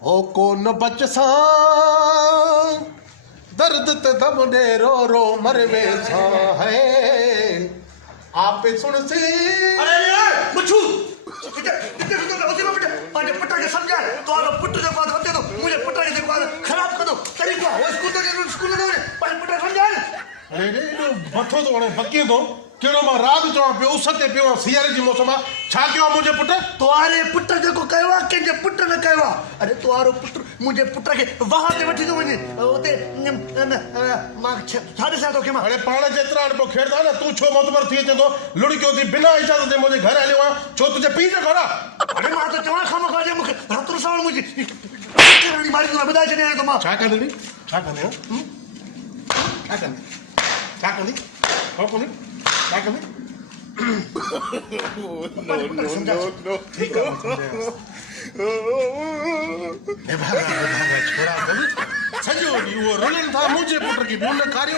ओ कोन बचसा दर्द ते दम दे रो रो मरवे सा है आप सुन सी। अरे यार मुझू पांडे पुट के समझा तो आरो पुट के बाद होते तो मुझे पुट के देखो खराब कर दो तरीका हो स्कूल दो पांडे पुट समझा। अरे रे मथो तो वणे बकी दो केड़ो मां राग चवा पियो उस ते पियो सियारे जी मौसम छा कयो मुझे पुट तोरे पुट जेको कयो के जे पुट न कयो। अरे तोरो पुट मुझे पुट के वहां ते वठी दो वने ओते मां साडे सात के मां। अरे पाण जेतरा अणपो खेड़दा ना तू छो मोतबर थी तो लुड़कियो थी बिना इजाजत दे मुझे घर हलियो छो तुझे पी जे घरा। अरे मां तो चवा खाम खाजे मुके रात सावण मुझे केरणी मारी तो बदा छने तो मां छा कंदी छा कंदी छा कंदी छा कंदी हो कोनी छा कंदी नो ठीक है ए भागा छोरा कभी सजो दी वो रोलन था मुझे पुत्र की भूल कार्य